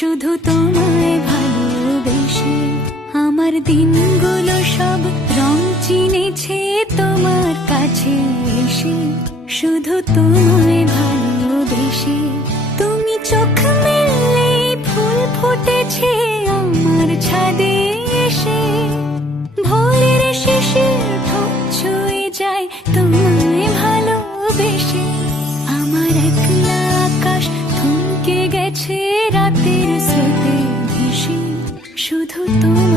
শুধু তোমায় ভালোবেসে আমার দিনগুলো সব রং চিনেছে তোমার কাছে এসে। শুধু তোমায় ভালোবেসে তুমি চোখ মেললে ফুল ফুটেছে আমার ছাদে এসে। ভোরের শিশির ঠোঁট ছুঁয়ে যায় তোমায় ভালোবেসে। আমার একলা আকাশ থমকে গেছে রাতের স্রোতে ভেসে। শুধু তুমি